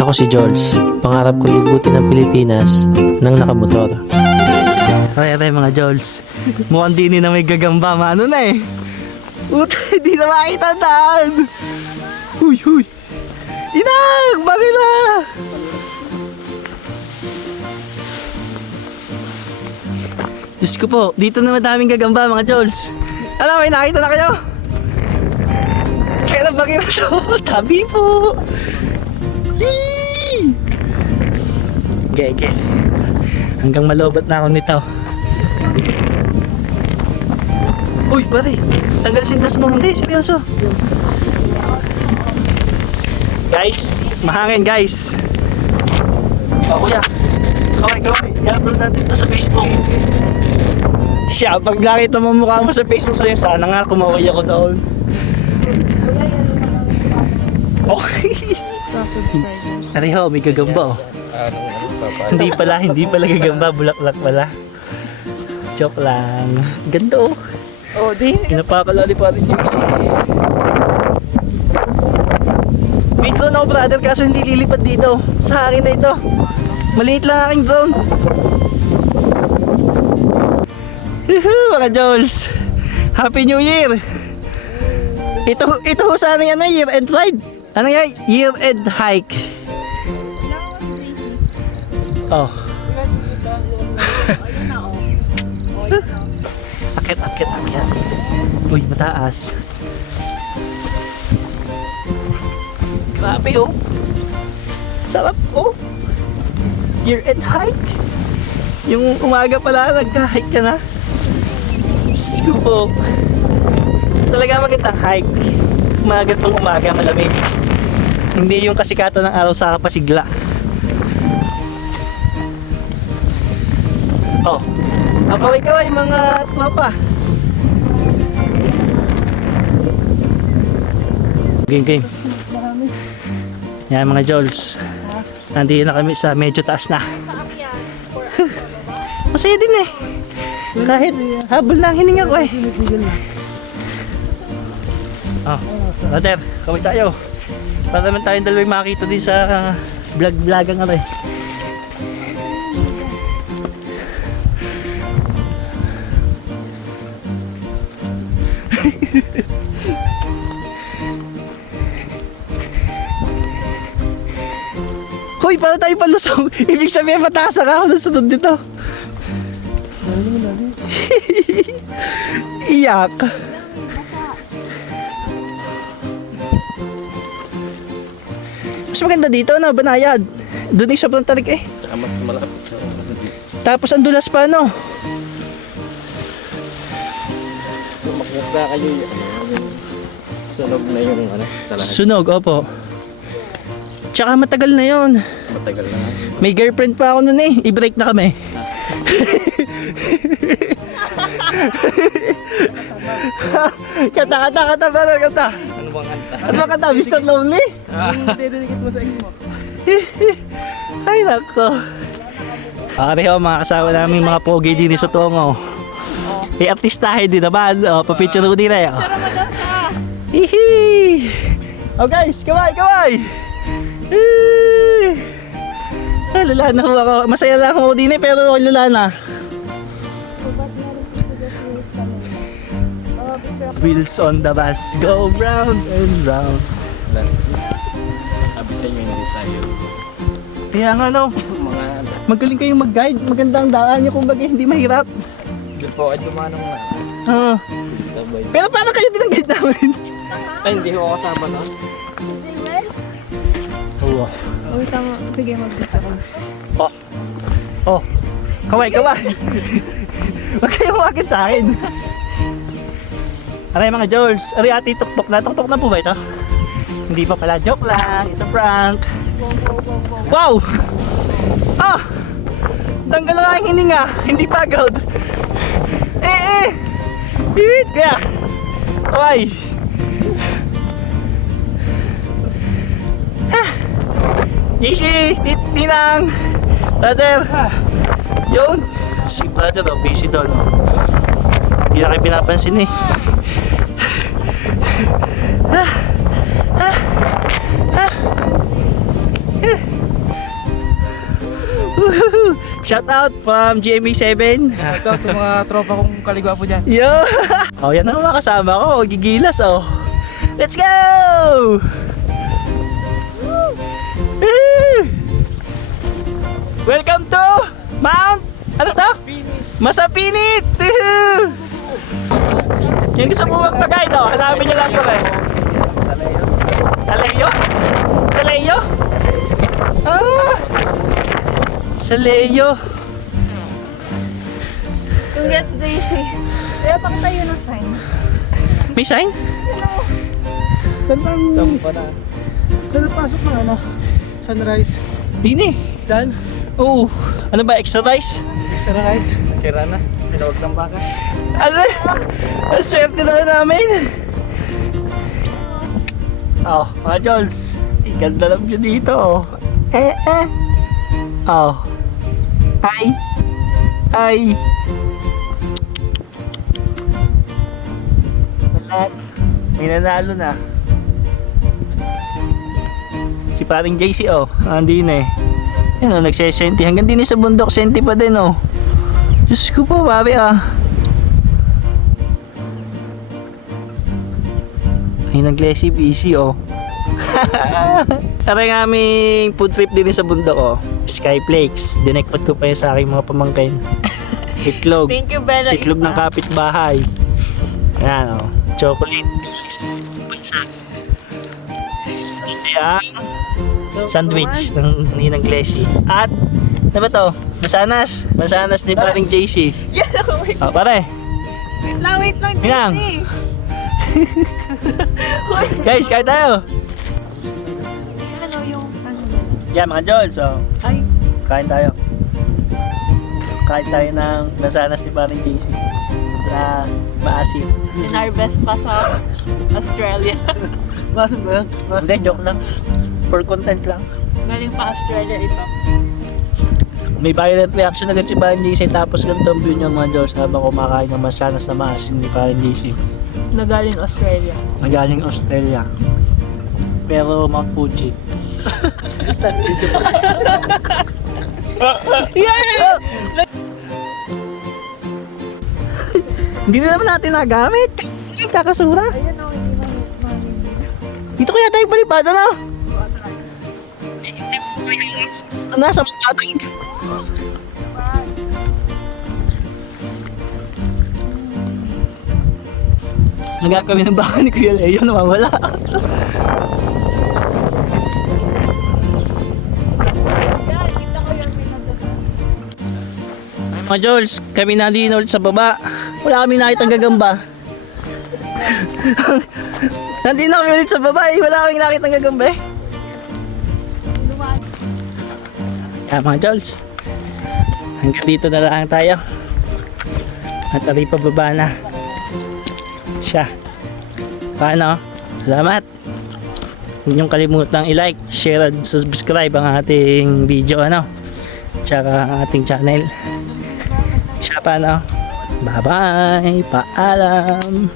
Ako si Jules. Pangarap ko libutin ang Pilipinas nang nakamotor. Ay, mga Jules. Mukhang dini na may gagamba. Ano na eh. Puta, hindi na makita daan. Huy, huy. Inang! Bakit na? Diyos ko po, dito na madaming gagamba mga Jules. Alam, may nakita na kayo? Kailan ba kina to? Tabi po. Hii! Gege. Hanggang malobot na ako nito. Uy, pare. Tanggal sintas mo. Hindi, seryoso. Guys, mahangin guys. O kuya. Kaway. I-upload natin ito sa Facebook. Siya, pag nakita mo mukha mo sa Facebook, sabi sana nga kumaway ako doon. Okay. Ariho, may gagamba oh. Hindi pala gagamba, bulaklak pala. Joke lang. Ganda oh. Oh, di. Pinapakalali pa rin JC. May drone ako brother, kaso hindi lilipad dito. Sa akin na ito. Maliit lang aking drone. Mga Jules, Happy New Year. Ito sana yan na year end ride. Ano yan? Year end hike. Oh. Akit. Uy, mataas. Grabe oh. Sarap oh. Year end hike. Yung umaga pala nagka-hike ka na. Diyos ko po. Talaga magandang hike. Umaga pang umaga, malamig. Hindi yung kasikatan ng araw sa kapasigla. Oh. Kaway mga tropa. Game. Yan mga Jols. Nandito na kami sa medyo taas na. Masaya din eh. Kahit habol lang hininga ko eh. Oh, brother, kaway tayo. Para naman tayong dalawa makita din sa vlog-vlogang ano eh. Hoy, para tayo palusong. Ibig sabihin mataas ako na sunod dito. Iyak. Mas maganda dito na Banayad. Doon yung sobrang tarik eh. Mas malapit siya. Tapos ang dulas pa no. Makiyak na kayo sunog na yung talaga. Sunog, opo. Tsaka matagal na yon. Matagal na nga. May girlfriend pa ako nun eh. I-break na kami. Kata. Ano bang kanta? Ano ba kanta? Mr. Lonely? Dededikit mo sa ex mo. Ay nako. Pareho mga kasama namin mga pogi din sa Tongo. I-artistahin din naman. O, papicture ko din na. Hihi! Oh guys, kaway! Ay, lala na ako. Masaya lang ako din eh, pero lala na. Wheels on the bus go round and round. Sabi sa inyo hindi tayo. Kaya nga no, Mga magaling kayong mag-guide. Magandang daan nyo kumbaga, hindi mahirap. hindi po ay lumanong na. Sabay. Pero parang kayo din ang guide namin. Ay hindi ko kasama na. Oo. Oh, tama. Sige, mag-bitch ako. Oh. Kaway. Huwag kayong huwagin sa akin. Aray mga Jules, aray ati tuktok na. Tuktok na po ba ito? Hindi pa pala, joke lang. It's a prank. Wow! Ah! Tanggal ang aking hininga. Hindi pagod. Bibit kaya. Kaway. Easy! Tinang! Brother! Yun! Si brother oh, busy doon. Hindi na kayo pinapansin eh. Woohoo! Shout out from GMA7. Shout out sa mga tropa kong kaligwa po dyan. Yo! Oh, yan ang mga kasama ko. Gigilas, oh. Let's go! Woo! Welcome to Mount... Ano to? Masapinit! Yung gusto mo magpag-guide, oh. Hanapin niyo lang po eh. Saleyo? Saleyo? Ah! Saleyo. Congrats, Daisy. Kaya pakita yun ang sign. May sign? Saan ang... Tampa na. Saan ang pasok ng ano? Sunrise. Dini. Dan? Oo. Ano ba? Extra rice? Sunrise. Sira na. Tinawag ng baka. Ano? Ang swerte naman namin. Oh, mga Jols. Ganda lang view dito. Oh. Oh. Ay. Ay. Wala. May nanalo na. Si paring JC, oh. Andi na eh. Yan, oh, nagsesenti. Hanggang din sa bundok, senti pa din, oh. Diyos ko po, pare, ah. Ay, nag-lessy busy, oh. Tara nga aming food trip din sa bundok, oh. Skyflakes. Dinekpot ko pa yun sa aking mga pamangkin. Itlog. Thank you, Bella. Itlog ng kapitbahay. Ayan, oh. Chocolate. Ayan. Sandwich ng Ninang Glessy. At, ano ba to? Masanas. Masanas ni paring JC. Yan ako. Oh, pare. Wait lang, Hinang. Daisy. Guys, kain tayo. Ano yung... Ano? Yan, mga Jols. Oh. Ay, Kain tayo. Kain tayo ng nasanas ni paring JC. Na maasim. Narvest pa sa Australia. Maasim ba yun? Hindi, joke lang. For content lang. Galing pa Australia ito. May violent reaction agad si paring JC. Tapos ganito ang view niya mga Jols habang kumakain ng masanas na maasim ni paring JC. Nagaling Australia. Magaling Australia. Pero Mount Fuji. Hindi na naman natin nagamit. Kakasura. Ayun o, hindi mo Dito kaya tayo palipad, ano? Nasa mga ating. Nagkakami ng baka ni Kuya Leo, nawawala. Yan, kita ko yung pinagdata. Mga Jols, kami nandito ulit sa baba. Wala kami nakitang gagamba. Nandito na kami ulit sa baba eh. Wala kami nakitang gagamba eh. Yan mga Jols. Hanggang dito na lang tayo. At ari pa baba na. Siya. Paano? Salamat. Huwag niyong kalimutang i-like, share at subscribe ang ating video ano. Tsaka ang ating channel. Siya paano? Bye bye. Paalam.